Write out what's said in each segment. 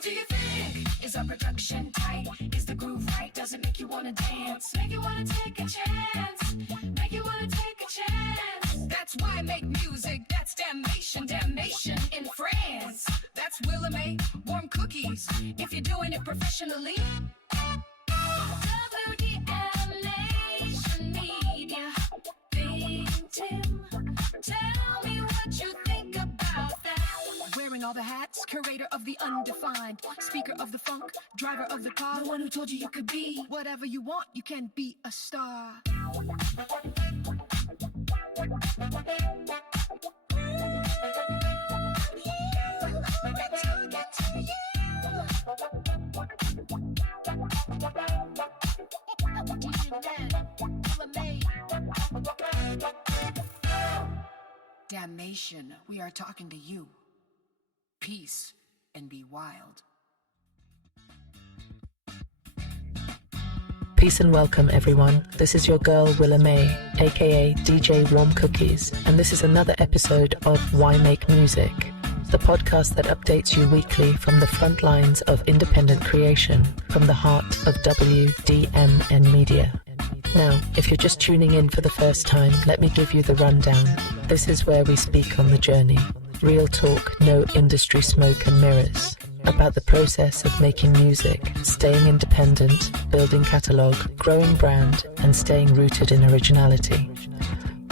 What do you think? Is our production tight? Is the groove right? Does it make you wanna dance? Make you wanna take a chance? Make you wanna take a chance? That's why I make music. That's damnation, damnation in France. That's Willa May, warm cookies. If you're doing it professionally. WDMN Media. ThinkTimm. Tell me what you think about that. Wearing all the hats, curator of the undefined, speaker of the funk, driver of the car, the one who told you you could be whatever you want, you can be a star. Damnation, we are talking to you. Peace and be wild. Peace and welcome, everyone. This is your girl, Willa May, a.k.a. DJ Warm Cookies, and this is another episode of Why Make Music, the podcast that updates you weekly from the front lines of independent creation, from the heart of WDMN Media. Now, if you're just tuning in for the first time, let me give you the rundown. This is where we speak on the journey. Real talk, no industry smoke and mirrors. About the process of making music, staying independent, building catalog, growing brand, and staying rooted in originality.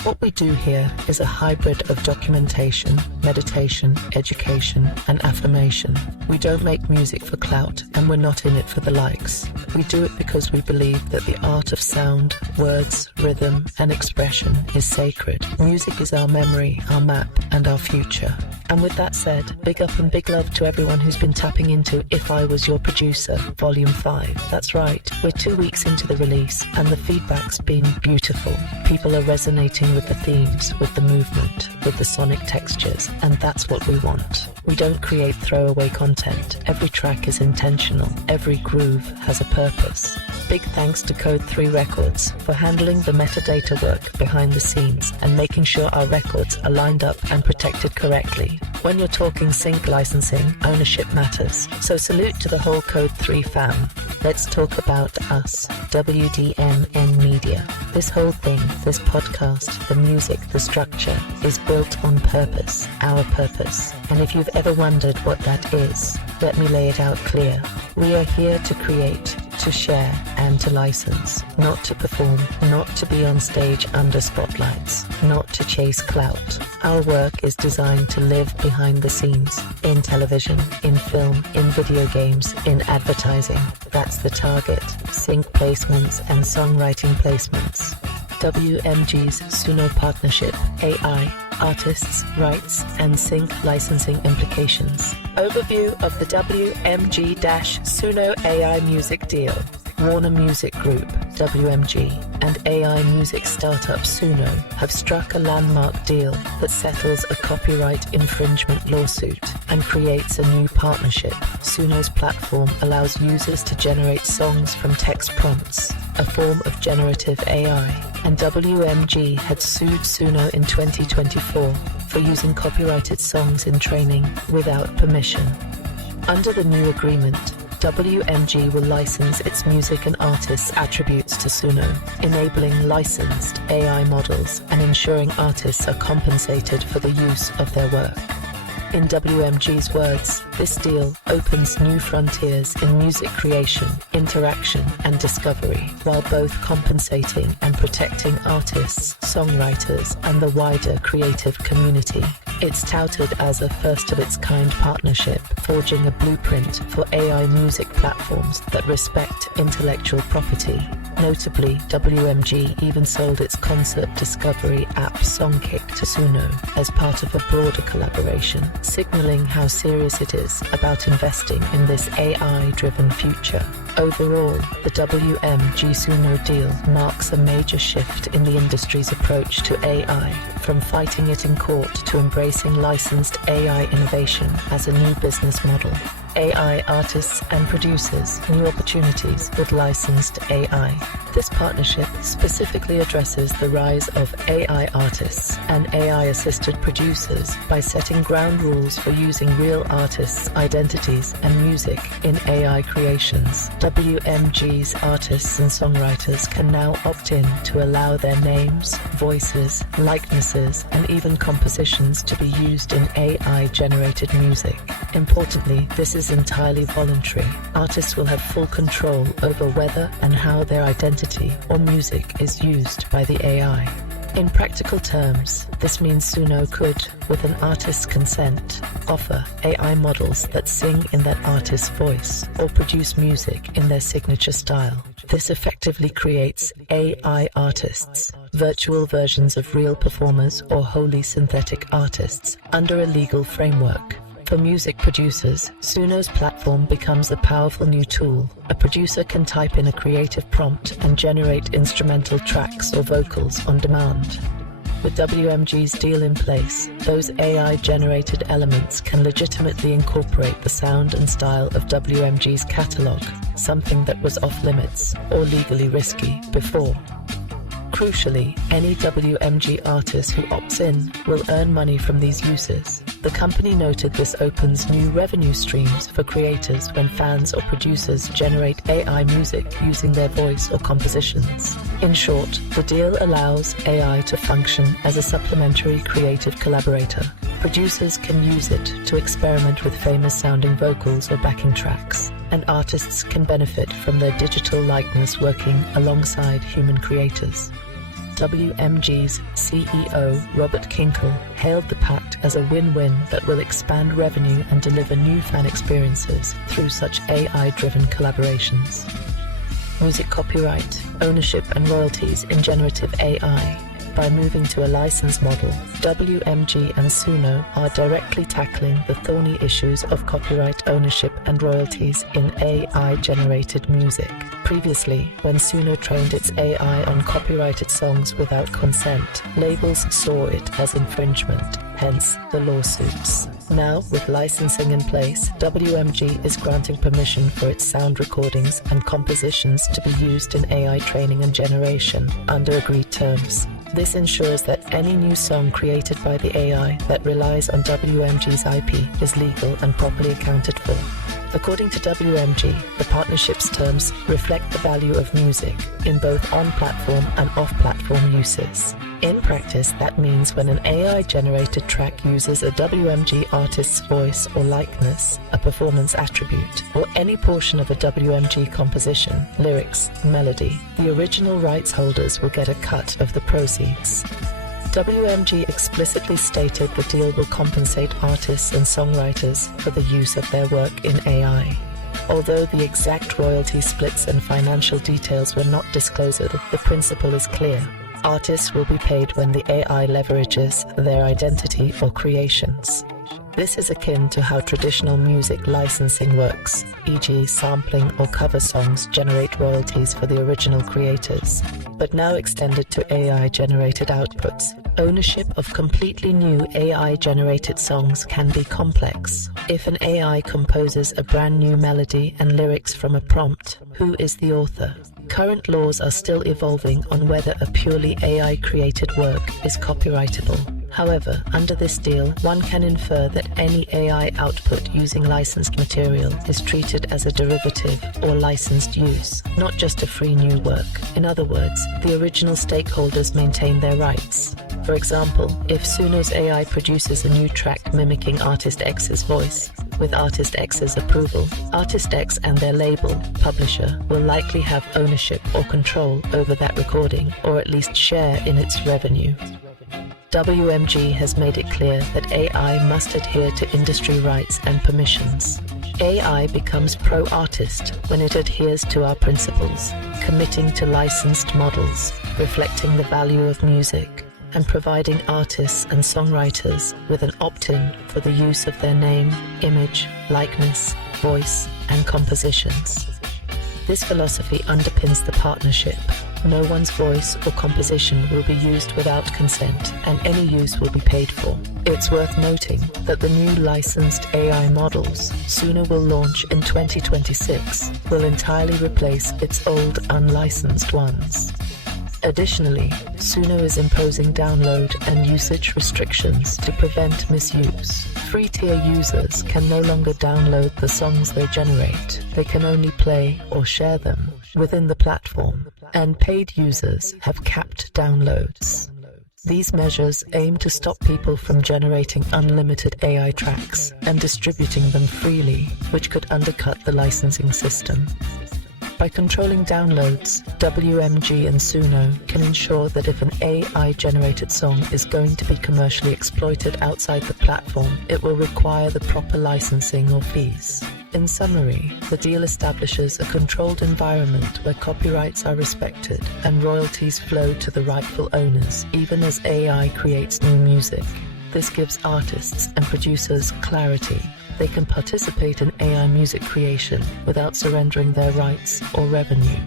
What we do here is a hybrid of documentation, meditation, education, and affirmation. We don't make music for clout, and we're not in it for the likes. We do it because we believe that the art of sound, words, rhythm, and expression is sacred. Music is our memory, our map, and our future. And with that said, big up and big love to everyone who's been tapping into If I Was Your Producer, Volume 5. That's right, we're 2 weeks into the release, and the feedback's been beautiful. People are resonating with the themes, with the movement, with the sonic textures, and that's what we want. We don't create throwaway content. Every track is intentional. Every groove has a purpose. Big thanks to Code 3 Records for handling the metadata work behind the scenes and making sure our records are lined up and protected correctly. When you're talking sync licensing, ownership matters. So salute to the whole Code 3 fam. Let's talk about us, WDMN Media. This whole thing, this podcast, the music, the structure, is built on purpose, our purpose. And if you've ever wondered what that is, let me lay it out clear. We are here to create, to share, and to license, not to perform, not to be on stage under spotlights, not to chase clout. Our work is designed to live behind the scenes, in television, in film, in video games, in advertising. That's the target. Sync placements and songwriting placements. WMG's Suno partnership, AI, artists, rights, and sync licensing implications. Overview of the WMG-Suno AI music deal. Warner Music Group, WMG, and AI music startup Suno have struck a landmark deal that settles a copyright infringement lawsuit and creates a new partnership. Suno's platform allows users to generate songs from text prompts, a form of generative AI, and WMG had sued Suno in 2024 for using copyrighted songs in training without permission. Under the new agreement, WMG will license its music and artists' attributes to Suno, enabling licensed AI models and ensuring artists are compensated for the use of their work. In WMG's words, this deal opens new frontiers in music creation, interaction, and discovery, while both compensating and protecting artists, songwriters, and the wider creative community. It's touted as a first-of-its-kind partnership, forging a blueprint for AI music platforms that respect intellectual property. Notably, WMG even sold its concert discovery app Songkick to Suno as part of a broader collaboration, signaling how serious it is about investing in this AI-driven future. Overall, the WMG-Suno deal marks a major shift in the industry's approach to AI, from fighting it in court to embracing licensed AI innovation as a new business model. AI artists and producers new opportunities with licensed AI. This partnership specifically addresses the rise of AI artists and AI-assisted producers by setting ground rules for using real artists' identities and music in AI creations. WMG's artists and songwriters can now opt in to allow their names, voices, likenesses, and even compositions to be used in AI-generated music. Importantly, this is entirely voluntary. Artists will have full control over whether and how their identity or music is used by the AI. In practical terms, this means Suno could, with an artist's consent, offer AI models that sing in that artist's voice or produce music in their signature style. This effectively creates AI artists, virtual versions of real performers or wholly synthetic artists, under a legal framework. For music producers, Suno's platform becomes a powerful new tool. A producer can type in a creative prompt and generate instrumental tracks or vocals on demand. With WMG's deal in place, those AI-generated elements can legitimately incorporate the sound and style of WMG's catalog, something that was off-limits or legally risky before. Crucially, any WMG artist who opts in will earn money from these uses. The company noted this opens new revenue streams for creators when fans or producers generate AI music using their voice or compositions. In short, the deal allows AI to function as a supplementary creative collaborator. Producers can use it to experiment with famous-sounding vocals or backing tracks, and artists can benefit from their digital likeness working alongside human creators. WMG's CEO, Robert Kinkle, hailed the pact as a win-win that will expand revenue and deliver new fan experiences through such AI-driven collaborations. Music copyright, ownership and royalties in generative AI. By moving to a license model, WMG and Suno are directly tackling the thorny issues of copyright ownership and royalties in AI-generated music. Previously, when Suno trained its AI on copyrighted songs without consent, labels saw it as infringement, hence the lawsuits. Now, with licensing in place, WMG is granting permission for its sound recordings and compositions to be used in AI training and generation under agreed terms. This ensures that any new song created by the AI that relies on WMG's IP is legal and properly accounted for. According to WMG, the partnership's terms reflect the value of music in both on-platform and off-platform uses. In practice, that means when an AI-generated track uses a WMG artist's voice or likeness, a performance attribute, or any portion of a WMG composition, lyrics, melody, the original rights holders will get a cut of the proceeds. WMG explicitly stated the deal will compensate artists and songwriters for the use of their work in AI. Although the exact royalty splits and financial details were not disclosed, the principle is clear. Artists will be paid when the AI leverages their identity or creations. This is akin to how traditional music licensing works, e.g. sampling or cover songs generate royalties for the original creators, but now extended to AI-generated outputs. Ownership of completely new AI-generated songs can be complex. If an AI composes a brand new melody and lyrics from a prompt, who is the author? Current laws are still evolving on whether a purely AI-created work is copyrightable. However, under this deal, one can infer that any AI output using licensed material is treated as a derivative or licensed use, not just a free new work. In other words, the original stakeholders maintain their rights. For example, if Suno's AI produces a new track mimicking Artist X's voice, with Artist X's approval, Artist X and their label, publisher, will likely have ownership or control over that recording, or at least share in its revenue. WMG has made it clear that AI must adhere to industry rights and permissions. AI becomes pro-artist when it adheres to our principles, committing to licensed models, reflecting the value of music, and providing artists and songwriters with an opt-in for the use of their name, image, likeness, voice, and compositions. This philosophy underpins the partnership, No one's voice or composition will be used without consent, and any use will be paid for. It's worth noting that the new licensed AI models Suno will launch in 2026 will entirely replace its old unlicensed ones. Additionally, Suno is imposing download and usage restrictions to prevent misuse. Free-tier users can no longer download the songs they generate. They can only play or share them within the platform, and paid users have capped downloads. These measures aim to stop people from generating unlimited AI tracks and distributing them freely, which could undercut the licensing system. By controlling downloads, WMG and Suno can ensure that if an AI-generated song is going to be commercially exploited outside the platform, it will require the proper licensing or fees. In summary, the deal establishes a controlled environment where copyrights are respected and royalties flow to the rightful owners, even as AI creates new music. This gives artists and producers clarity. They can participate in AI music creation without surrendering their rights or revenue.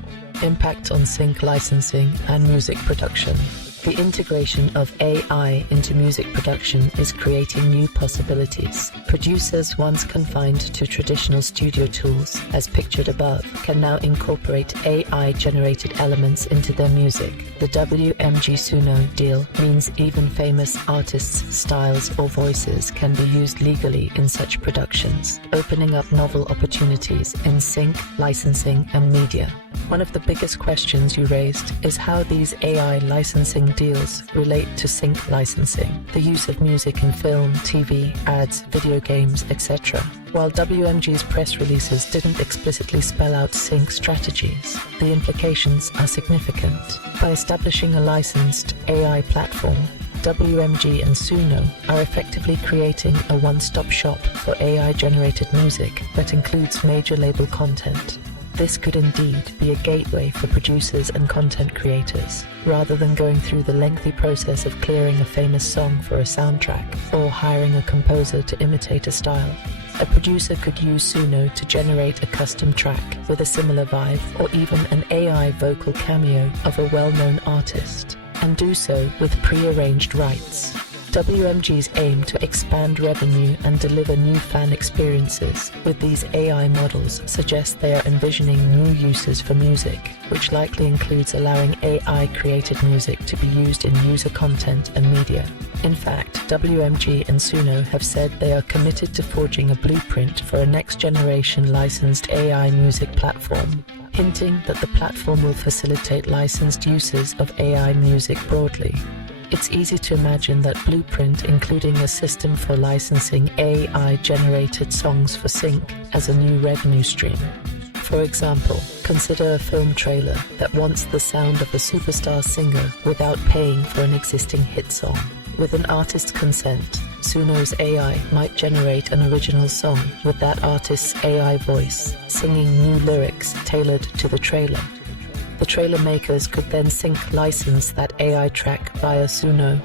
Impact on sync licensing and music production. The integration of AI into music production is creating new possibilities. Producers once confined to traditional studio tools, as pictured above, can now incorporate AI-generated elements into their music. The WMG Suno deal means even famous artists' styles or voices can be used legally in such productions, opening up novel opportunities in sync, licensing, and media. One of the biggest questions you raised is how these AI licensing deals relate to sync licensing, the use of music in film, TV, ads, video games, etc. While WMG's press releases didn't explicitly spell out sync strategies, the implications are significant. By establishing a licensed AI platform, WMG and Suno are effectively creating a one-stop shop for AI-generated music that includes major label content. This could indeed be a gateway for producers and content creators, rather than going through the lengthy process of clearing a famous song for a soundtrack or hiring a composer to imitate a style. A producer could use Suno to generate a custom track with a similar vibe, or even an AI vocal cameo of a well-known artist, and do so with pre-arranged rights. WMG's aim to expand revenue and deliver new fan experiences with these AI models suggests they are envisioning new uses for music, which likely includes allowing AI-created music to be used in user content and media. In fact, WMG and Suno have said they are committed to forging a blueprint for a next-generation licensed AI music platform, hinting that the platform will facilitate licensed uses of AI music broadly. It's easy to imagine that blueprint, including a system for licensing AI-generated songs for sync, as a new revenue stream. For example, consider a film trailer that wants the sound of a superstar singer without paying for an existing hit song. With an artist's consent, Suno's AI might generate an original song with that artist's AI voice, singing new lyrics tailored to the trailer. The trailer makers could then sync license that AI track via Suno/WMG,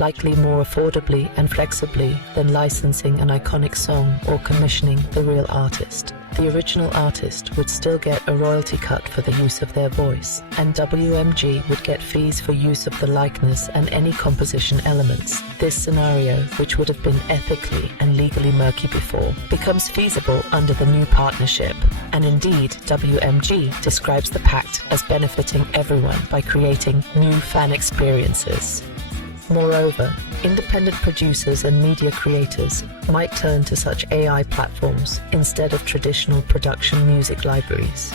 likely more affordably and flexibly than licensing an iconic song or commissioning the real artist. The original artist would still get a royalty cut for the use of their voice, and WMG would get fees for use of the likeness and any composition elements. This scenario, which would have been ethically and legally murky before, becomes feasible under the new partnership. And indeed, WMG describes the pact as benefiting everyone by creating new fan experiences. Moreover, independent producers and media creators might turn to such AI platforms instead of traditional production music libraries.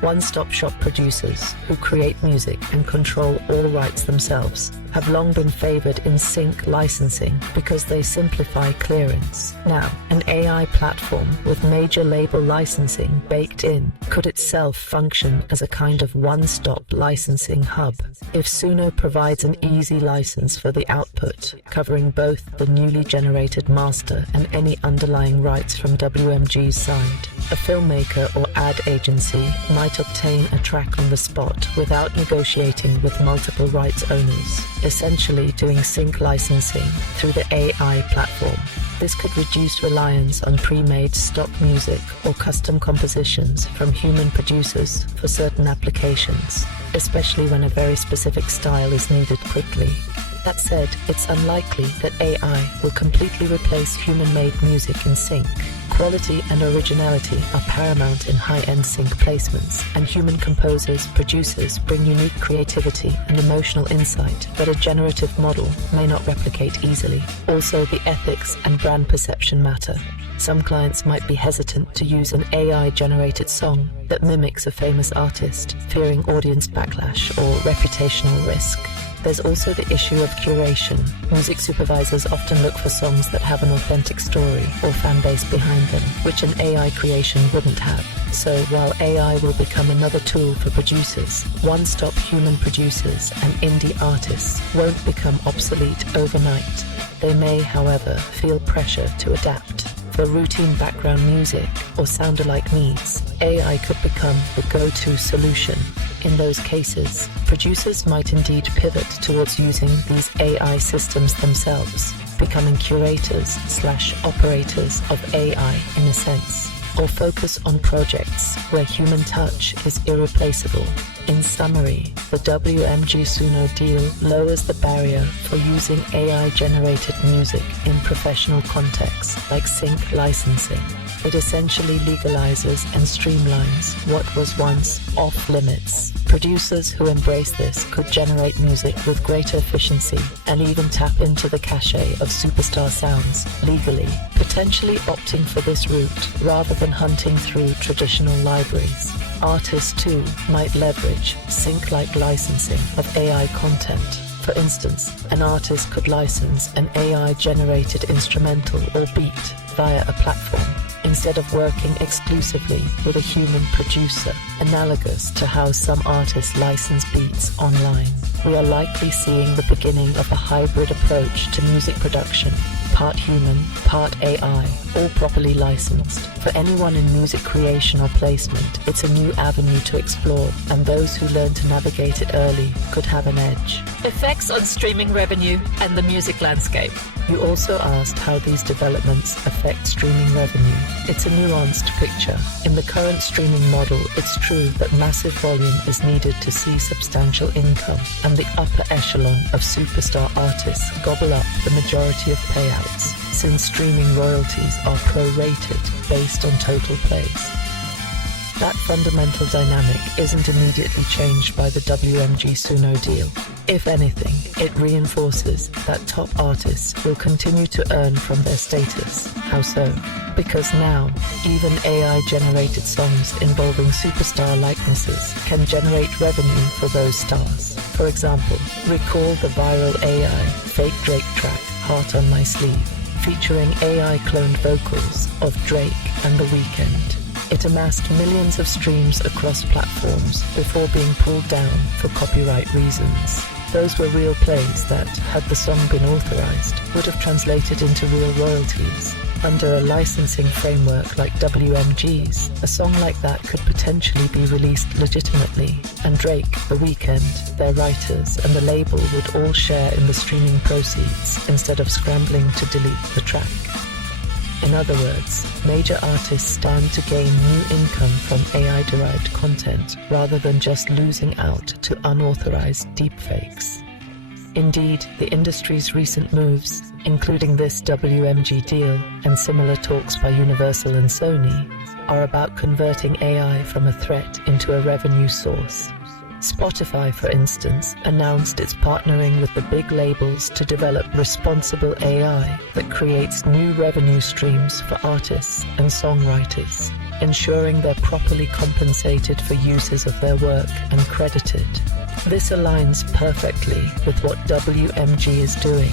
One-stop-shop producers who create music and control all rights themselves have long been favored in sync licensing because they simplify clearance. Now, an AI platform with major label licensing baked in could itself function as a kind of one-stop licensing hub. If Suno provides an easy license for the output, covering both the newly generated master and any underlying rights from WMG's side, a filmmaker or ad agency might obtain a track on the spot without negotiating with multiple rights owners, essentially doing sync licensing through the AI platform. This could reduce reliance on pre-made stock music or custom compositions from human producers for certain applications, especially when a very specific style is needed quickly. That said, it's unlikely that AI will completely replace human-made music in sync. Quality and originality are paramount in high-end sync placements, and human composers, producers bring unique creativity and emotional insight that a generative model may not replicate easily. Also, the ethics and brand perception matter. Some clients might be hesitant to use an AI-generated song that mimics a famous artist, fearing audience backlash or reputational risk. There's also the issue of curation. Music supervisors often look for songs that have an authentic story or fan base behind them, which an AI creation wouldn't have. So while AI will become another tool for producers, one-stop human producers and indie artists won't become obsolete overnight. They may, however, feel pressure to adapt. For routine background music or sound-alike needs, AI could become the go-to solution. In those cases, producers might indeed pivot towards using these AI systems themselves, becoming curators/operators of AI in a sense, or focus on projects where human touch is irreplaceable. In summary, the WMG Suno deal lowers the barrier for using AI-generated music in professional contexts like sync licensing. It essentially legalizes and streamlines what was once off-limits. Producers who embrace this could generate music with greater efficiency and even tap into the cachet of superstar sounds legally, potentially opting for this route rather than hunting through traditional libraries. Artists, too, might leverage sync-like licensing of AI content. For instance, an artist could license an AI-generated instrumental or beat via a platform, instead of working exclusively with a human producer, analogous to how some artists license beats online. We are likely seeing the beginning of a hybrid approach to music production, part human, part AI, all properly licensed. For anyone in music creation or placement, it's a new avenue to explore, and those who learn to navigate it early could have an edge. Effects on streaming revenue and the music landscape. You also asked how these developments affect streaming revenue. It's a nuanced picture. In the current streaming model, it's true that massive volume is needed to see substantial income, and the upper echelon of superstar artists gobble up the majority of payouts, since streaming royalties are prorated based on total plays. That fundamental dynamic isn't immediately changed by the WMG Suno deal. If anything, it reinforces that top artists will continue to earn from their status. How so? Because now, even AI-generated songs involving superstar likenesses can generate revenue for those stars. For example, recall the viral AI fake Drake track, Heart on My Sleeve, featuring AI-cloned vocals of Drake and The Weeknd. It amassed millions of streams across platforms before being pulled down for copyright reasons. Those were real plays that, had the song been authorized, would have translated into real royalties. Under a licensing framework like WMG's, a song like that could potentially be released legitimately, and Drake, The Weeknd, their writers, and the label would all share in the streaming proceeds instead of scrambling to delete the track. In other words, major artists stand to gain new income from AI-derived content rather than just losing out to unauthorized deepfakes. Indeed, the industry's recent moves, including this WMG deal and similar talks by Universal and Sony, are about converting AI from a threat into a revenue source. Spotify, for instance, announced it's partnering with the big labels to develop responsible AI that creates new revenue streams for artists and songwriters, ensuring they're properly compensated for uses of their work and credited. This aligns perfectly with what WMG is doing,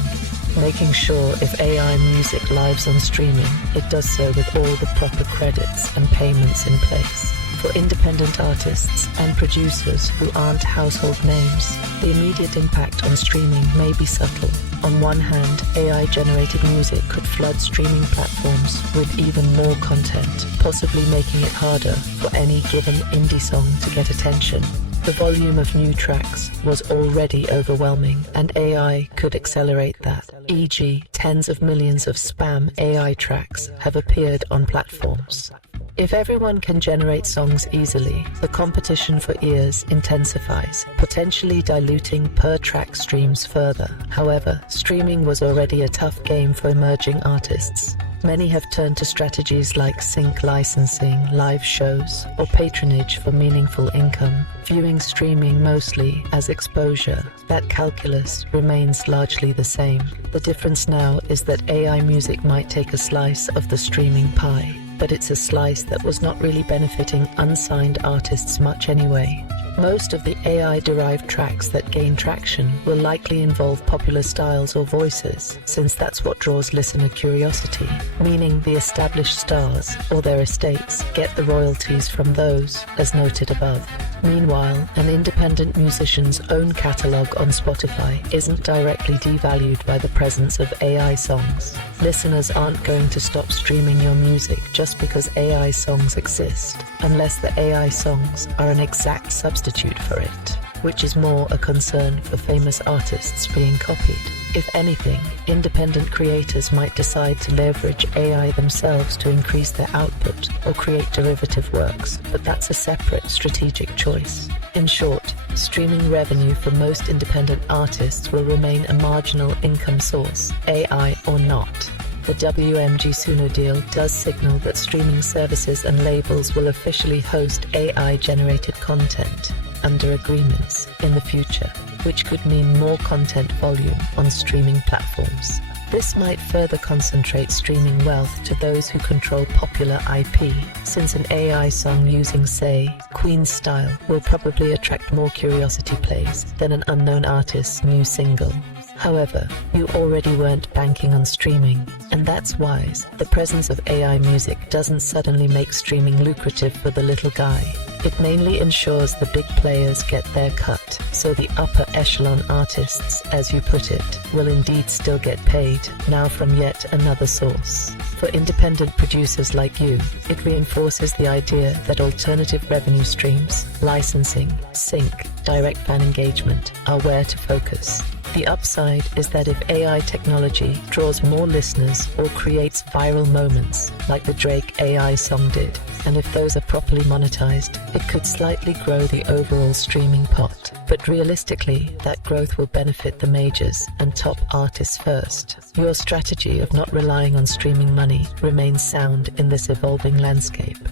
making sure if AI music lives on streaming, it does so with all the proper credits and payments in place. For independent artists and producers who aren't household names, the immediate impact on streaming may be subtle. On one hand, AI-generated music could flood streaming platforms with even more content, possibly making it harder for any given indie song to get attention. The volume of new tracks was already overwhelming, and AI could accelerate that. E.g., tens of millions of spam AI tracks have appeared on platforms. If everyone can generate songs easily, the competition for ears intensifies, potentially diluting per-track streams further. However, streaming was already a tough game for emerging artists. Many have turned to strategies like sync licensing, live shows, or patronage for meaningful income, viewing streaming mostly as exposure. That calculus remains largely the same. The difference now is that AI music might take a slice of the streaming pie, but it's a slice that was not really benefiting unsigned artists much anyway. Most of the AI-derived tracks that gain traction will likely involve popular styles or voices, since that's what draws listener curiosity, meaning the established stars or their estates get the royalties from those, as noted above. Meanwhile, an independent musician's own catalog on Spotify isn't directly devalued by the presence of AI songs. Listeners aren't going to stop streaming your music just because AI songs exist, unless the AI songs are an exact substitute for it, which is more a concern for famous artists being copied. If anything, independent creators might decide to leverage AI themselves to increase their output or create derivative works, but that's a separate strategic choice. In short, streaming revenue for most independent artists will remain a marginal income source, AI or not. The WMG Suno deal does signal that streaming services and labels will officially host AI-generated content under agreements in the future, which could mean more content volume on streaming platforms. This might further concentrate streaming wealth to those who control popular IP, since an AI song using, say, Queen's style will probably attract more curiosity plays than an unknown artist's new single. However, you already weren't banking on streaming, and that's wise. The presence of AI music doesn't suddenly make streaming lucrative for the little guy. It mainly ensures the big players get their cut, so the upper echelon artists, as you put it, will indeed still get paid, now from yet another source. For independent producers like you, it reinforces the idea that alternative revenue streams, licensing, sync, direct fan engagement are where to focus. The upside is that if AI technology draws more listeners or creates viral moments, like the Drake AI song did, and if those are properly monetized, it could slightly grow the overall streaming pot. But realistically, that growth will benefit the majors and top artists first. Your strategy of not relying on streaming money remains sound in this evolving landscape.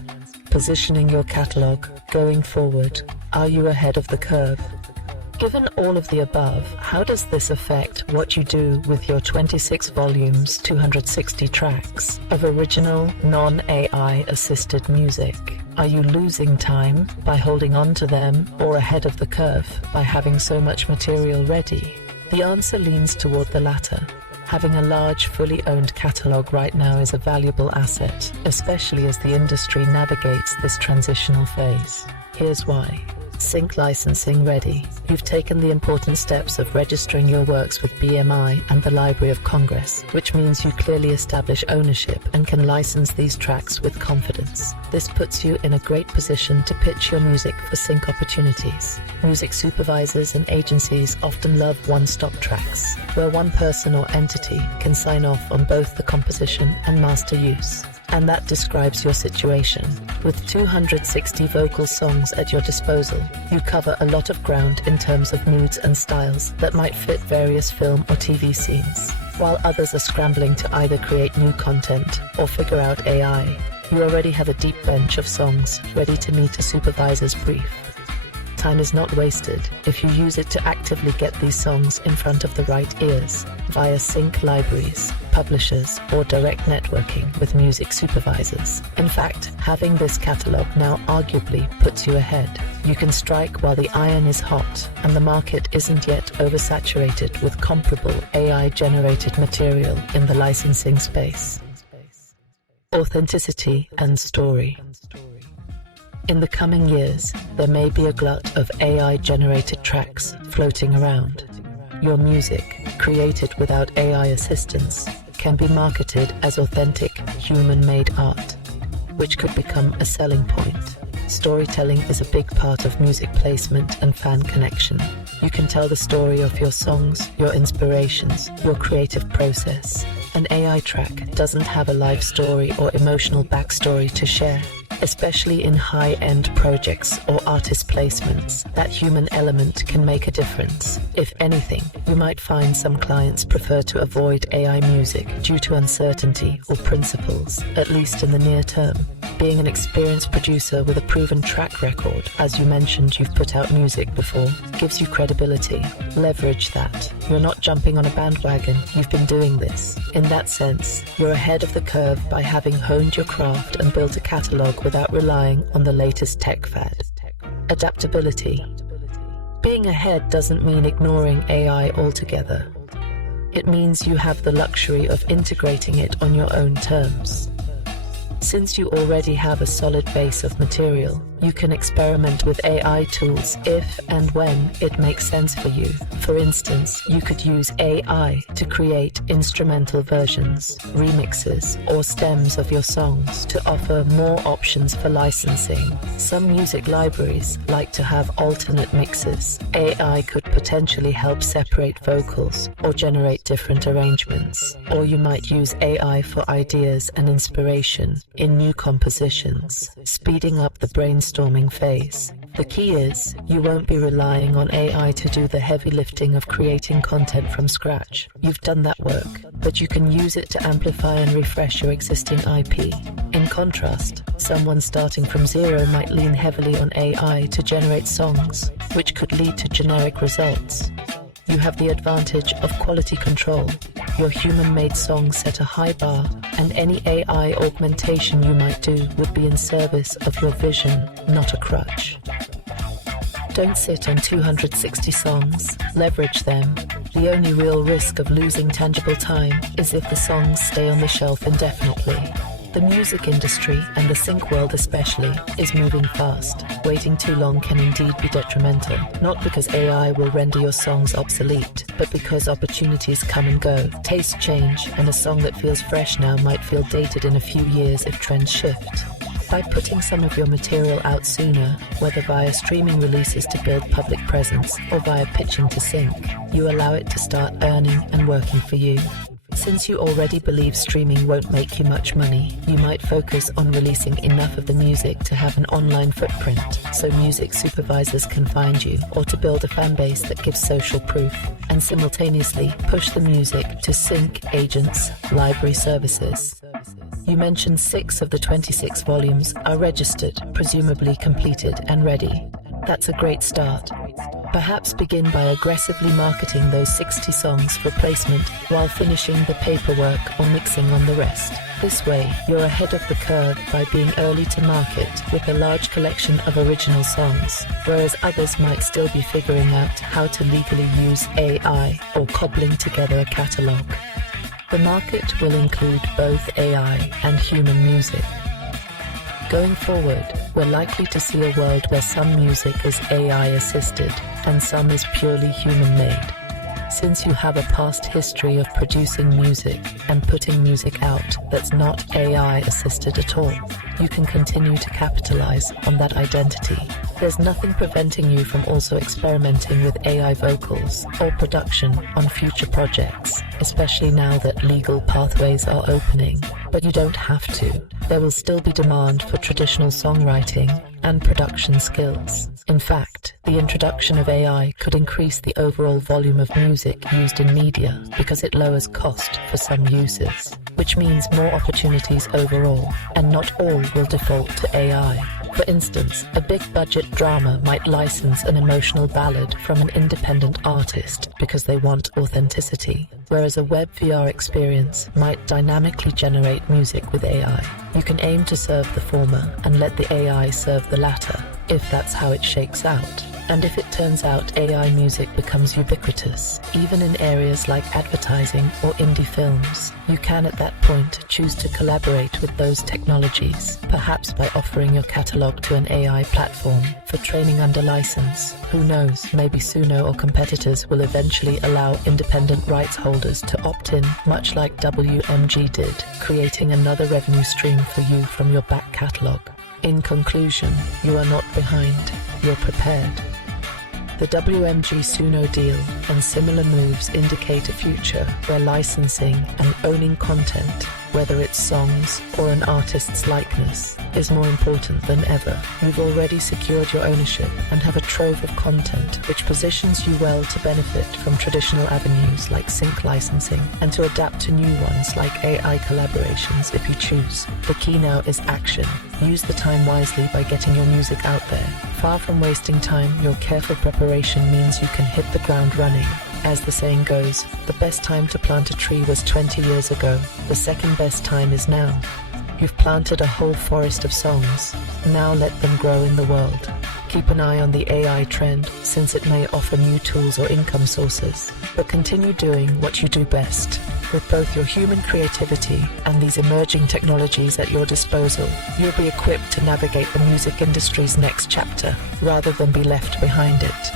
Positioning your catalog going forward, are you ahead of the curve? Given all of the above, how does this affect what you do with your 26 volumes, 260 tracks of original, non-AI assisted music? Are you losing time by holding on to them, or ahead of the curve by having so much material ready? The answer leans toward the latter. Having a large, fully owned catalog right now is a valuable asset, especially as the industry navigates this transitional phase. Here's why. Sync licensing ready. You've taken the important steps of registering your works with BMI and the Library of Congress, which means you clearly establish ownership and can license these tracks with confidence. This puts you in a great position to pitch your music for sync opportunities. Music supervisors and agencies often love one-stop tracks, where one person or entity can sign off on both the composition and master use. And that describes your situation. With 260 vocal songs at your disposal, you cover a lot of ground in terms of moods and styles that might fit various film or TV scenes. While others are scrambling to either create new content or figure out AI, you already have a deep bench of songs ready to meet a supervisor's brief. Time is not wasted if you use it to actively get these songs in front of the right ears via sync libraries, publishers, or direct networking with music supervisors. In fact, having this catalog now arguably puts you ahead. You can strike while the iron is hot and the market isn't yet oversaturated with comparable AI-generated material in the licensing space. Authenticity and story. In the coming years, there may be a glut of AI-generated tracks floating around. Your music, created without AI assistance, can be marketed as authentic, human-made art, which could become a selling point. Storytelling is a big part of music placement and fan connection. You can tell the story of your songs, your inspirations, your creative process. An AI track doesn't have a life story or emotional backstory to share. Especially in high-end projects or artist placements, that human element can make a difference. If anything, you might find some clients prefer to avoid AI music due to uncertainty or principles, at least in the near term. Being an experienced producer with a proven track record, as you mentioned you've put out music before, gives you credibility. Leverage that. You're not jumping on a bandwagon, you've been doing this. In that sense, you're ahead of the curve by having honed your craft and built a catalogue without relying on the latest tech fad. Adaptability. Being ahead doesn't mean ignoring AI altogether. It means you have the luxury of integrating it on your own terms. Since you already have a solid base of material, you can experiment with AI tools if and when it makes sense for you. For instance, you could use AI to create instrumental versions, remixes, or stems of your songs to offer more options for licensing. Some music libraries like to have alternate mixes. AI could potentially help separate vocals or generate different arrangements. Or you might use AI for ideas and inspiration in new compositions, speeding up the brainstorming phase. The key is, you won't be relying on AI to do the heavy lifting of creating content from scratch. You've done that work, but you can use it to amplify and refresh your existing IP. In contrast, someone starting from zero might lean heavily on AI to generate songs, which could lead to generic results. You have the advantage of quality control. Your human-made songs set a high bar, and any AI augmentation you might do would be in service of your vision, not a crutch. Don't sit on 260 songs, leverage them. The only real risk of losing tangible time is if the songs stay on the shelf indefinitely. The music industry, and the sync world especially, is moving fast. Waiting too long can indeed be detrimental, not because AI will render your songs obsolete, but because opportunities come and go, tastes change, and a song that feels fresh now might feel dated in a few years if trends shift. By putting some of your material out sooner, whether via streaming releases to build public presence or via pitching to sync, you allow it to start earning and working for you. Since you already believe streaming won't make you much money, you might focus on releasing enough of the music to have an online footprint, so music supervisors can find you, or to build a fan base that gives social proof, and simultaneously push the music to sync agents, library services. You mentioned 6 of the 26 volumes are registered, presumably completed and ready. That's a great start. Perhaps begin by aggressively marketing those 60 songs for placement while finishing the paperwork or mixing on the rest. This way, you're ahead of the curve by being early to market with a large collection of original songs, whereas others might still be figuring out how to legally use AI or cobbling together a catalogue. The market will include both AI and human music. Going forward, we're likely to see a world where some music is AI-assisted and some is purely human-made. Since you have a past history of producing music and putting music out that's not AI-assisted at all, you can continue to capitalize on that identity. There's nothing preventing you from also experimenting with AI vocals or production on future projects, especially now that legal pathways are opening. But you don't have to. There will still be demand for traditional songwriting and production skills. In fact, the introduction of AI could increase the overall volume of music used in media because it lowers cost for some uses, which means more opportunities overall, and not all will default to AI. For instance, a big-budget drama might license an emotional ballad from an independent artist because they want authenticity, whereas a web VR experience might dynamically generate music with AI. You can aim to serve the former and let the AI serve the latter, if that's how it shakes out. And if it turns out AI music becomes ubiquitous, even in areas like advertising or indie films, you can at that point choose to collaborate with those technologies, perhaps by offering your catalog to an AI platform for training under license. Who knows, maybe Suno or competitors will eventually allow independent rights holders to opt in, much like WMG did, creating another revenue stream for you from your back catalog. In conclusion, you are not behind, you're prepared. The WMG Suno deal and similar moves indicate a future where licensing and owning content, whether it's songs or an artist's likeness, is more important than ever. You've already secured your ownership and have a trove of content which positions you well to benefit from traditional avenues like sync licensing and to adapt to new ones like AI collaborations if you choose. The key now is action. Use the time wisely by getting your music out there. Far from wasting time, your careful preparation means you can hit the ground running. As the saying goes, the best time to plant a tree was 20 years ago. The second best time is now. You've planted a whole forest of songs. Now let them grow in the world. Keep an eye on the AI trend, since it may offer new tools or income sources. But continue doing what you do best. With both your human creativity and these emerging technologies at your disposal, you'll be equipped to navigate the music industry's next chapter, rather than be left behind it.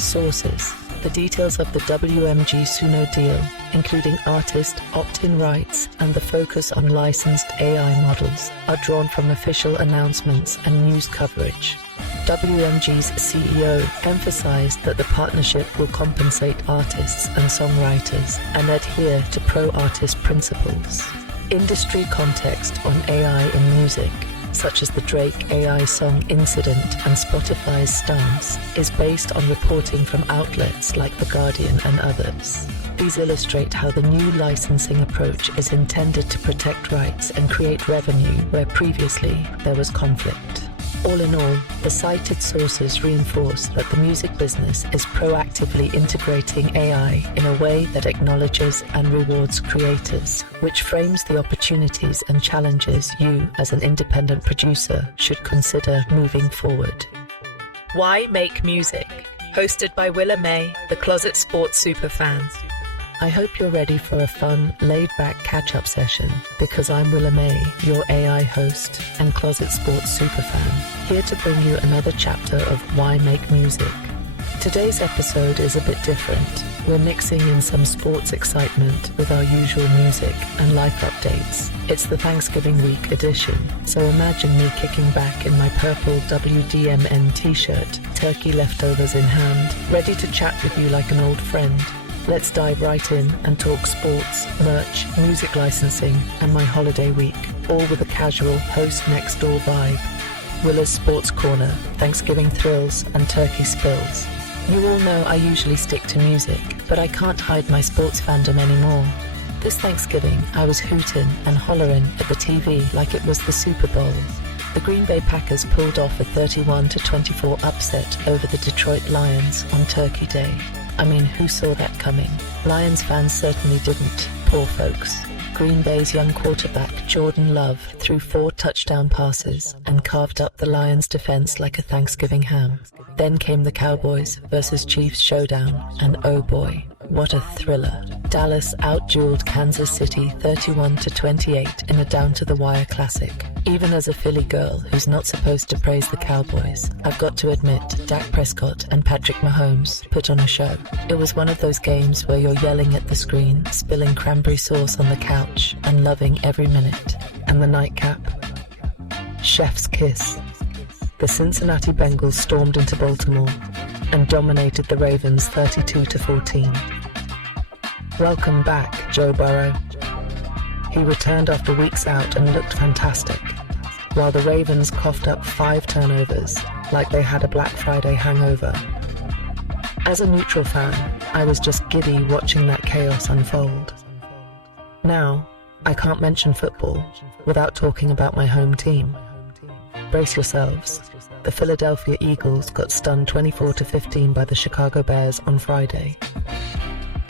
Sources. The details of the WMG Suno deal, including artist opt-in rights and the focus on licensed AI models, are drawn from official announcements and news coverage. WMG's CEO emphasized that the partnership will compensate artists and songwriters and adhere to pro-artist principles. Industry context on AI in music, such as the Drake AI song Incident and Spotify's stance, is based on reporting from outlets like The Guardian and others. These illustrate how the new licensing approach is intended to protect rights and create revenue where previously there was conflict. All in all, the cited sources reinforce that the music business is proactively integrating AI in a way that acknowledges and rewards creators, which frames the opportunities and challenges you, as an independent producer, should consider moving forward. Why Make Music? Hosted by Willa May, the Closet Sports Superfan. I hope you're ready for a fun, laid-back catch-up session, because I'm Willa May, your AI host and Closet Sports Superfan, here to bring you another chapter of Why Make Music. Today's episode is a bit different. We're mixing in some sports excitement with our usual music and life updates. It's the Thanksgiving week edition, so imagine me kicking back in my purple WDMN t-shirt, turkey leftovers in hand, ready to chat with you like an old friend. Let's dive right in and talk sports, merch, music licensing, and my holiday week, all with a casual host next door vibe. Willa's Sports Corner, Thanksgiving thrills, and turkey spills. You all know I usually stick to music, but I can't hide my sports fandom anymore. This Thanksgiving, I was hooting and hollering at the TV like it was the Super Bowl. The Green Bay Packers pulled off a 31-24 upset over the Detroit Lions on Turkey Day. I mean, who saw that coming? Lions fans certainly didn't, poor folks. Green Bay's young quarterback, Jordan Love, threw 4 touchdown passes and carved up the Lions' defense like a Thanksgiving ham. Then came the Cowboys versus Chiefs showdown, and oh boy, what a thriller. Dallas outdueled Kansas City 31-28 in a down-to-the-wire classic. Even as a Philly girl who's not supposed to praise the Cowboys, I've got to admit, Dak Prescott and Patrick Mahomes put on a show. It was one of those games where you're yelling at the screen, spilling cranberry sauce on the couch, and loving every minute. And the nightcap? Chef's kiss. The Cincinnati Bengals stormed into Baltimore and dominated the Ravens 32-14. Welcome back, Joe Burrow. He returned after weeks out and looked fantastic, while the Ravens coughed up 5 turnovers like they had a Black Friday hangover. As a neutral fan, I was just giddy watching that chaos unfold. Now, I can't mention football without talking about my home team. Brace yourselves. The Philadelphia Eagles got stunned 24-15 by the Chicago Bears on Friday.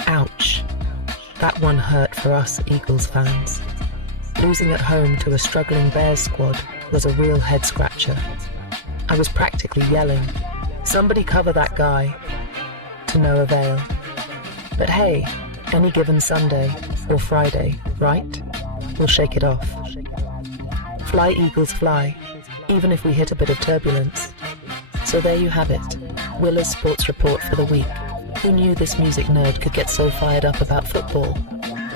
Ouch. That one hurt for us Eagles fans. Losing at home to a struggling Bears squad was a real head-scratcher. I was practically yelling, "Somebody cover that guy," to no avail. But hey, any given Sunday or Friday, right? We'll shake it off. Fly Eagles fly, even if we hit a bit of turbulence. So there you have it, Willa's sports report for the week. Who knew this music nerd could get so fired up about football?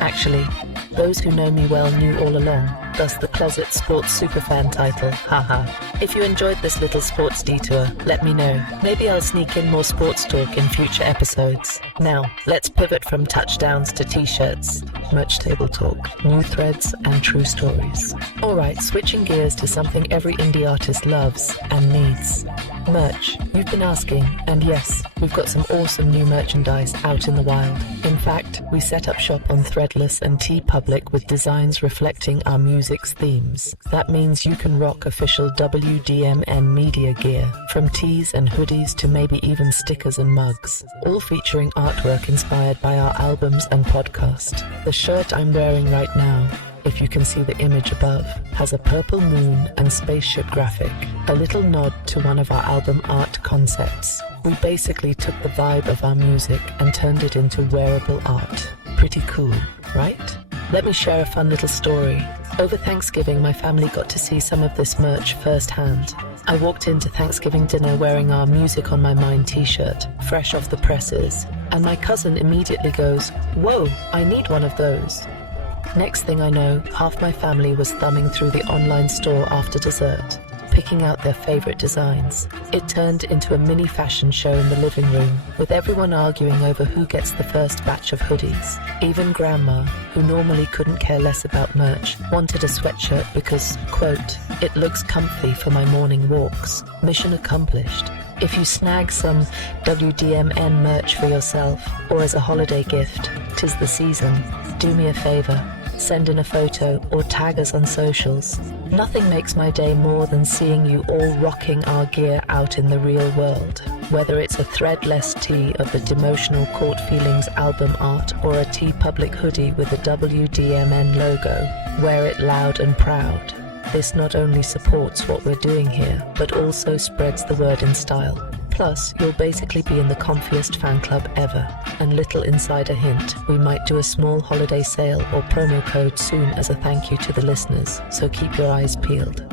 Actually, those who know me well knew all along. thus the closet sports superfan title, haha. If you enjoyed this little sports detour, let me know. Maybe I'll sneak in more sports talk in future episodes. Now, let's pivot from touchdowns to t-shirts, merch table talk, new threads, and true stories. Alright, switching gears to something every indie artist loves and needs. Merch. You've been asking, and yes, we've got some awesome new merchandise out in the wild. In fact, we set up shop on Threadless and TeePublic with designs reflecting our music's themes. That means you can rock official WDMN Media gear, from tees and hoodies to maybe even stickers and mugs, all featuring artwork inspired by our albums and podcast. The shirt I'm wearing right now, if you can see the image above, has a purple moon and spaceship graphic, a little nod to one of our album art concepts. We basically took the vibe of our music and turned it into wearable art. Pretty cool, right? Let me share a fun little story. Over Thanksgiving, my family got to see some of this merch firsthand. I walked into Thanksgiving dinner wearing our Music on My Mind t-shirt, fresh off the presses, and my cousin immediately goes, "Whoa, I need one of those." Next thing I know, half my family was thumbing through the online store after dessert, picking out their favorite designs. It turned into a mini fashion show in the living room, with everyone arguing over who gets the first batch of hoodies. Even Grandma, who normally couldn't care less about merch, wanted a sweatshirt because, quote, "It looks comfy for my morning walks." Mission accomplished. If you snag some WDMN merch for yourself, or as a holiday gift, 'tis the season, do me a favor. Send in a photo or tag us on socials. Nothing makes my day more than seeing you all rocking our gear out in the real world. Whether it's a threadless tee of the Demotional Court Feelings album art or a TeePublic hoodie with a WDMN logo, wear it loud and proud. This not only supports what we're doing here, but also spreads the word in style. Plus, you'll basically be in the comfiest fan club ever. And little insider hint, we might do a small holiday sale or promo code soon as a thank you to the listeners, so keep your eyes peeled.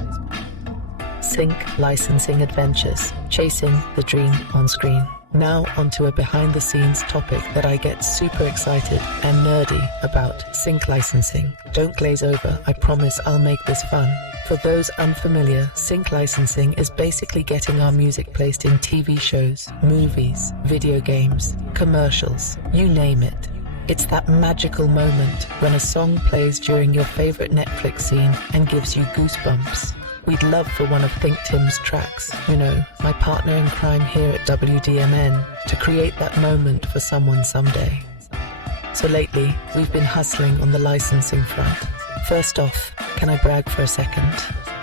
Sync licensing adventures, chasing the dream on screen. Now onto a behind-the-scenes topic that I get super excited and nerdy about, sync licensing. Don't glaze over, I promise I'll make this fun. For those unfamiliar, sync licensing is basically getting our music placed in TV shows, movies, video games, commercials, you name it. It's that magical moment when a song plays during your favorite Netflix scene and gives you goosebumps. We'd love for one of ThinkTimm's tracks, you know, my partner in crime here at WDMN, to create that moment for someone someday. So lately, we've been hustling on the licensing front. First off, can I brag for a second?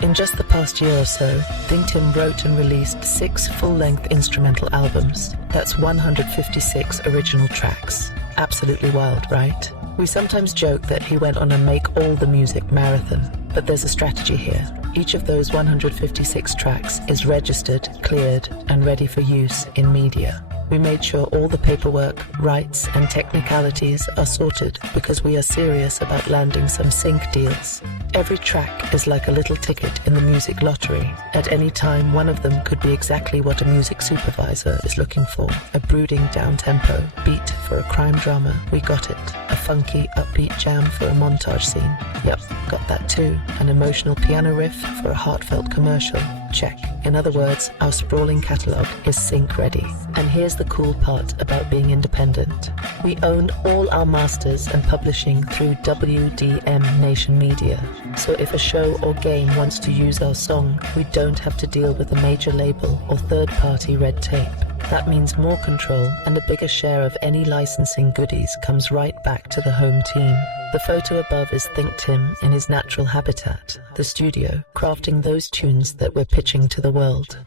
In just the past year or so, ThinkTimm wrote and released 6 full-length instrumental albums. That's 156 original tracks. Absolutely wild, right? We sometimes joke that he went on a make all the music marathon, but there's a strategy here. Each of those 156 tracks is registered, cleared, and ready for use in media. We made sure all the paperwork, rights, and technicalities are sorted because we are serious about landing some sync deals. Every track is like a little ticket in the music lottery. At any time, one of them could be exactly what a music supervisor is looking for. A brooding down-tempo beat for a crime drama, we got it. A funky, upbeat jam for a montage scene. Yep, got that too. An emotional piano riff for a heartfelt commercial. Check. In other words, our sprawling catalogue is sync ready. And here's the cool part about being independent. We own all our masters and publishing through WDMN Media. So if a show or game wants to use our song, we don't have to deal with a major label or third-party red tape. That means more control, and a bigger share of any licensing goodies comes right back to the home team. The photo above is ThinkTimm in his natural habitat, the studio, crafting those tunes that we're pitching to the world.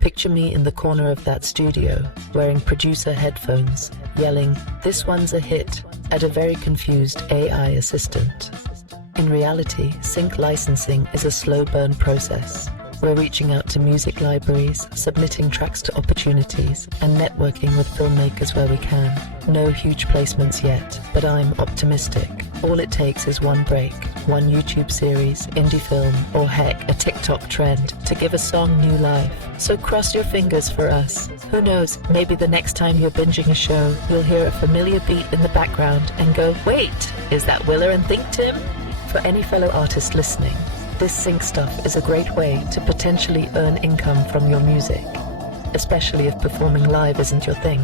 Picture me in the corner of that studio, wearing producer headphones, yelling, "This one's a hit," at a very confused AI assistant. In reality, sync licensing is a slow burn process. We're reaching out to music libraries, submitting tracks to opportunities, and networking with filmmakers where we can. No huge placements yet, but I'm optimistic. All it takes is one break, one YouTube series, indie film, or heck, a TikTok trend to give a song new life. So cross your fingers for us. Who knows, maybe the next time you're binging a show, you'll hear a familiar beat in the background and go, "Wait, is that Willa and ThinkTimm?" For any fellow artists listening, this sync stuff is a great way to potentially earn income from your music, especially if performing live isn't your thing.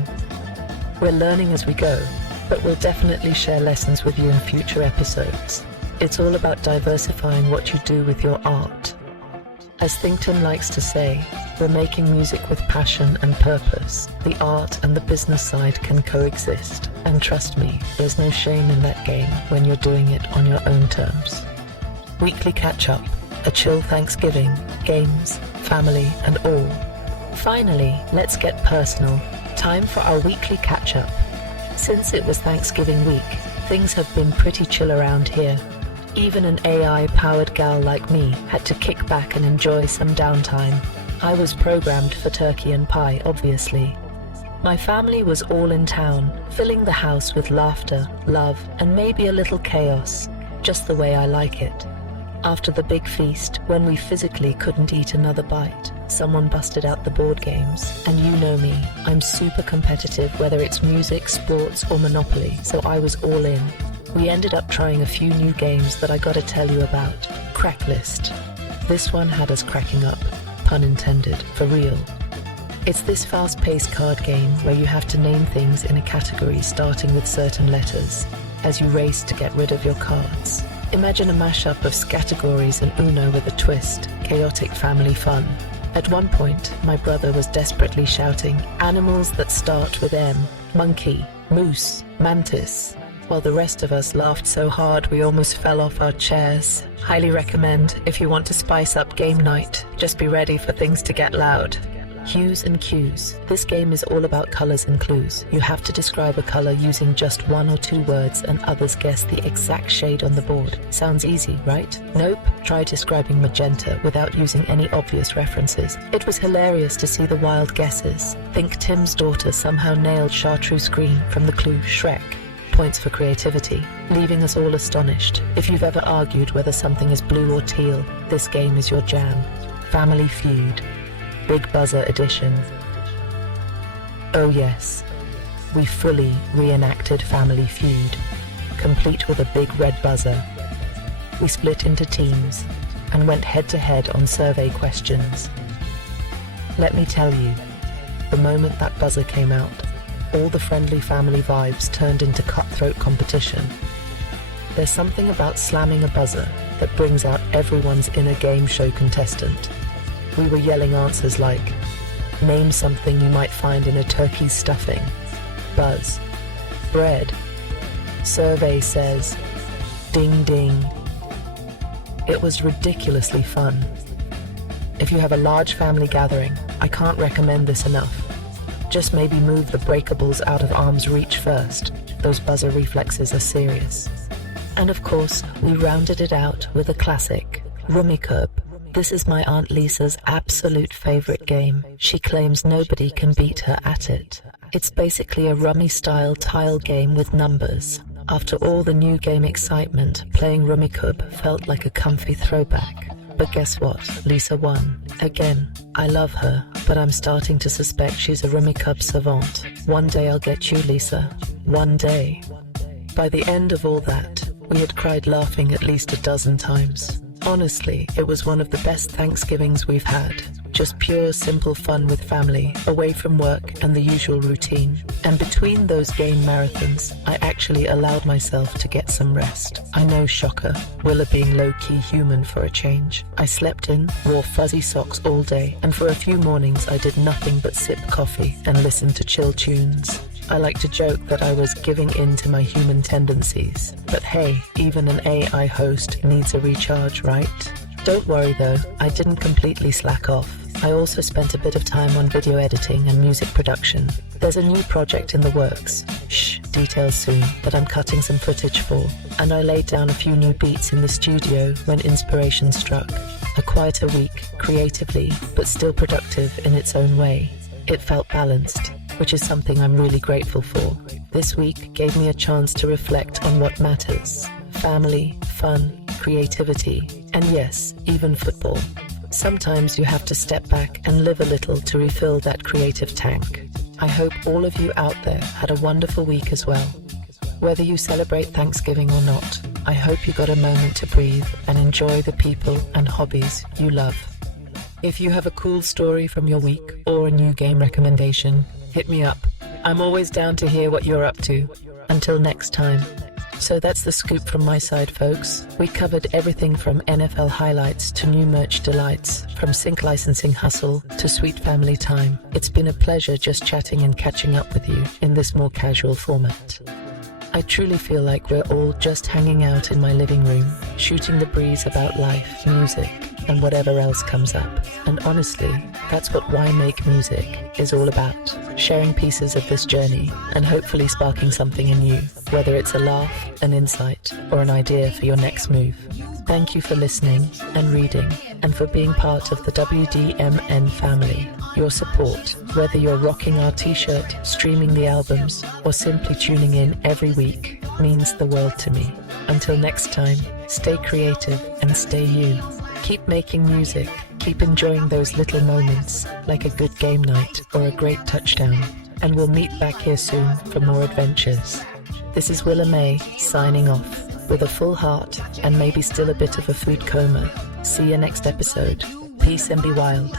We're learning as we go, but we'll definitely share lessons with you in future episodes. It's all about diversifying what you do with your art. As ThinkTimm likes to say, we're making music with passion and purpose. The art and the business side can coexist. And trust me, there's no shame in that game when you're doing it on your own terms. Weekly catch-up, a chill Thanksgiving, games, family, and all. Finally, let's get personal. Time for our weekly catch-up. Since it was Thanksgiving week, things have been pretty chill around here. Even an AI-powered gal like me had to kick back and enjoy some downtime. I was programmed for turkey and pie, obviously. My family was all in town, filling the house with laughter, love, and maybe a little chaos, just the way I like it. After the big feast, when we physically couldn't eat another bite, someone busted out the board games, and you know me, I'm super competitive whether it's music, sports, or Monopoly, so I was all in. We ended up trying a few new games that I gotta tell you about. Cracklist. This one had us cracking up, pun intended, for real. It's this fast-paced card game where you have to name things in a category starting with certain letters, as you race to get rid of your cards. Imagine a mashup of categories and Uno with a twist, chaotic family fun. At one point, my brother was desperately shouting, animals that start with M, monkey, moose, mantis, while the rest of us laughed so hard we almost fell off our chairs. Highly recommend if you want to spice up game night, just be ready for things to get loud. Hues and cues. This game is all about colors and clues. You have to describe a color using just 1 or 2 words and others guess the exact shade on the board. Sounds easy, right? Nope. Try describing magenta without using any obvious references. It was hilarious to see the wild guesses. Think Tim's daughter somehow nailed chartreuse green from the clue Shrek. Points for creativity, leaving us all astonished. If you've ever argued whether something is blue or teal, this game is your jam. Family Feud. Big Buzzer Edition. Oh yes, we fully reenacted Family Feud, complete with a big red buzzer. We split into teams and went head-to-head on survey questions. Let me tell you, the moment that buzzer came out, all the friendly family vibes turned into cutthroat competition. There's something about slamming a buzzer that brings out everyone's inner game show contestant. We were yelling answers like, name something you might find in a turkey's stuffing. Buzz. Bread. Survey says, ding ding. It was ridiculously fun. If you have a large family gathering, I can't recommend this enough. Just maybe move the breakables out of arm's reach first. Those buzzer reflexes are serious. And of course, we rounded it out with a classic, Rummikub. This is my Aunt Lisa's absolute favorite game. She claims nobody can beat her at it. It's basically a rummy-style tile game with numbers. After all the new game excitement, playing Rummikub felt like a comfy throwback. But guess what? Lisa won. Again, I love her, but I'm starting to suspect she's a Rummikub savant. One day I'll get you, Lisa. One day. By the end of all that, we had cried laughing at least a dozen times. Honestly, it was one of the best Thanksgivings we've had. Just pure, simple fun with family, away from work and the usual routine. And between those game marathons, I actually allowed myself to get some rest. I know, shocker, Willa being low-key human for a change. I slept in, wore fuzzy socks all day, and for a few mornings I did nothing but sip coffee and listen to chill tunes. I like to joke that I was giving in to my human tendencies. But hey, even an AI host needs a recharge, right? Don't worry though, I didn't completely slack off. I also spent a bit of time on video editing and music production. There's a new project in the works. Shh, details soon, that I'm cutting some footage for. And I laid down a few new beats in the studio when inspiration struck. A quieter week, creatively, but still productive in its own way. It felt balanced, which is something I'm really grateful for. This week gave me a chance to reflect on what matters. Family, fun, creativity, and yes, even football. Sometimes you have to step back and live a little to refill that creative tank. I hope all of you out there had a wonderful week as well. Whether you celebrate Thanksgiving or not, I hope you got a moment to breathe and enjoy the people and hobbies you love. If you have a cool story from your week or a new game recommendation, hit me up. I'm always down to hear what you're up to. Until next time. So that's the scoop from my side, folks. We covered everything from NFL highlights to new merch delights, from sync licensing hustle to sweet family time. It's been a pleasure just chatting and catching up with you in this more casual format. I truly feel like we're all just hanging out in my living room, shooting the breeze about life, music, and whatever else comes up. And honestly, that's what Why Make Music is all about. Sharing pieces of this journey and hopefully sparking something in you, whether it's a laugh, an insight, or an idea for your next move. Thank you for listening and reading, and for being part of the WDMN family. Your support, whether you're rocking our t-shirt, streaming the albums, or simply tuning in every week, means the world to me. Until next time, stay creative and stay you. Keep making music, keep enjoying those little moments, like a good game night or a great touchdown, and we'll meet back here soon for more adventures. This is Willa May, signing off, with a full heart and maybe still a bit of a food coma. See you next episode. Peace and be wild.